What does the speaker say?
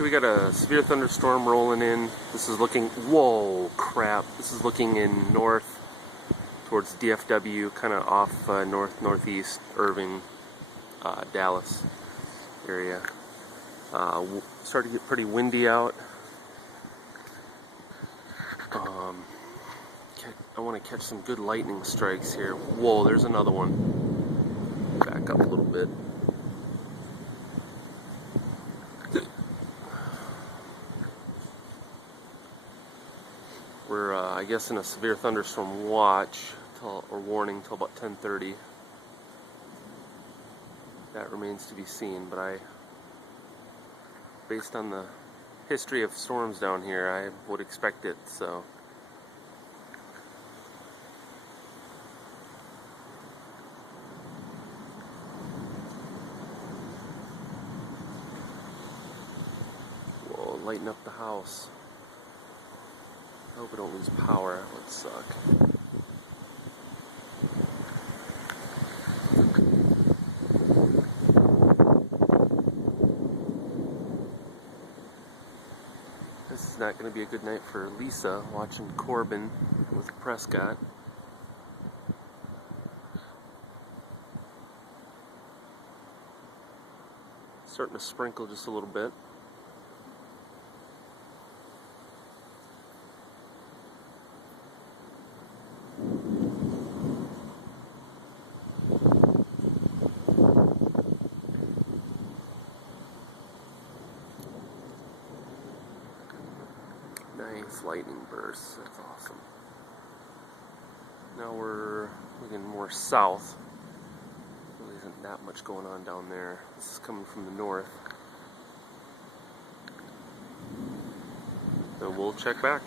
We got a severe thunderstorm rolling in. This is looking, whoa, crap. This is looking in north towards DFW, kind of off northeast Irving, Dallas area. Started to get pretty windy out. I want to catch some good lightning strikes here. Whoa, there's another one. Back up a little bit. We're, I guess, in a severe thunderstorm watch or warning till about 10:30. That remains to be seen, but based on the history of storms down here, I would expect it. So. Whoa, lighten up the house. I hope I don't lose power. That would suck. This is not going to be a good night for Lisa, watching Corbin with Prescott. Starting to sprinkle just a little bit. Nice lightning bursts. That's awesome. Now we're looking more south. Really isn't that much going on down there. This is coming from the north. So we'll check back.